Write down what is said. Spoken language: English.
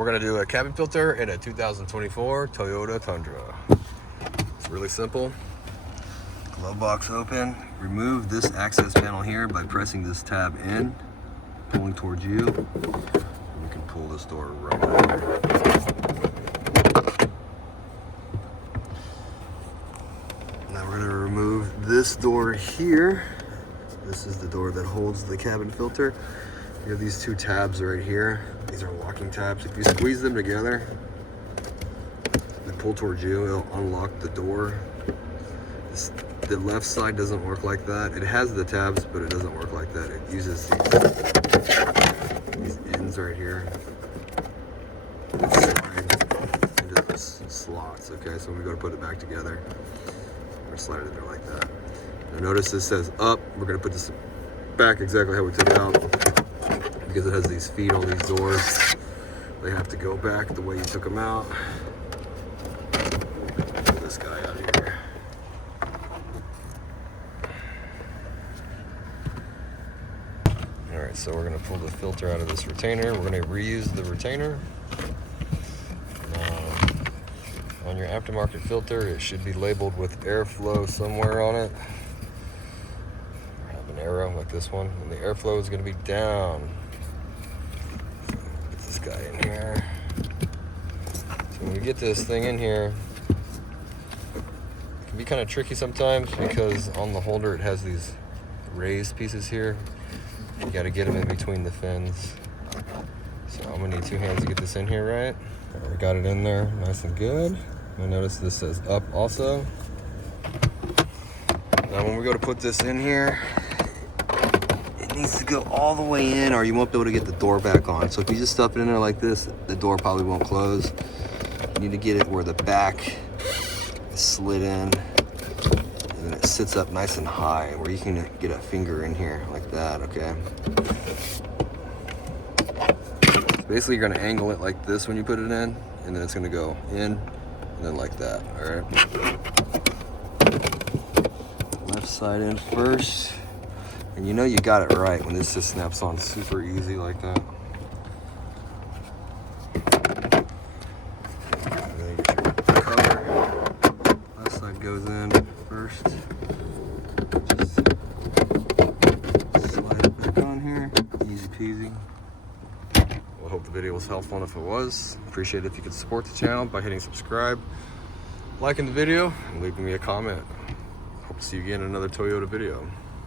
We're gonna do a cabin filter in a 2024 Toyota Tundra. It's really simple. Glove box open. Remove this access panel here by pressing this tab in, pulling towards you. And we can pull this door right out here. Now we're gonna remove this door here. This is the door that holds the cabin filter. You have these two tabs right here. These are locking tabs. If you squeeze them together and pull towards you, it'll unlock the door. The left side doesn't work like that. It has the tabs, but it doesn't work like that. It uses these ends right here that slide into those slots. Okay, so when we go to put it back together, we're sliding it there like that. Now notice this says up. We're gonna put this back exactly how we took it out, because it has these feet on these doors. They have to go back the way you took them out. Get this guy out of here. All right, so we're gonna pull the filter out of this retainer. We're gonna reuse the retainer. On your aftermarket filter, it should be labeled with airflow somewhere on it. Have an arrow like this one, and the airflow is gonna be down. Get this guy in here. So when we get this thing in here, it can be kind of tricky sometimes because on the holder it has these raised pieces here. You gotta get them in between the fins. So I'm gonna need two hands to get this in here right. We got it in there nice and good. You'll notice this says up also. Now when we go to put this in here, it needs to go all the way in or you won't be able to get the door back on. So if you just stuff it in there like this, the door probably won't close. You need to get it where the back is slid in and then it sits up nice and high where you can get a finger in here like that, okay? Basically, you're gonna angle it like this when you put it in, and then it's gonna go in, and then like that, all right? Left side in first, and you know you got it right when this just snaps on super easy like that. And then you get your cover. Left side goes in first. Just slide it back on here, easy peasy. I hope the video was helpful, and if it was, appreciate it if you could support the channel by hitting subscribe, liking the video, and leaving me a comment. Hope to see you again in another Toyota video.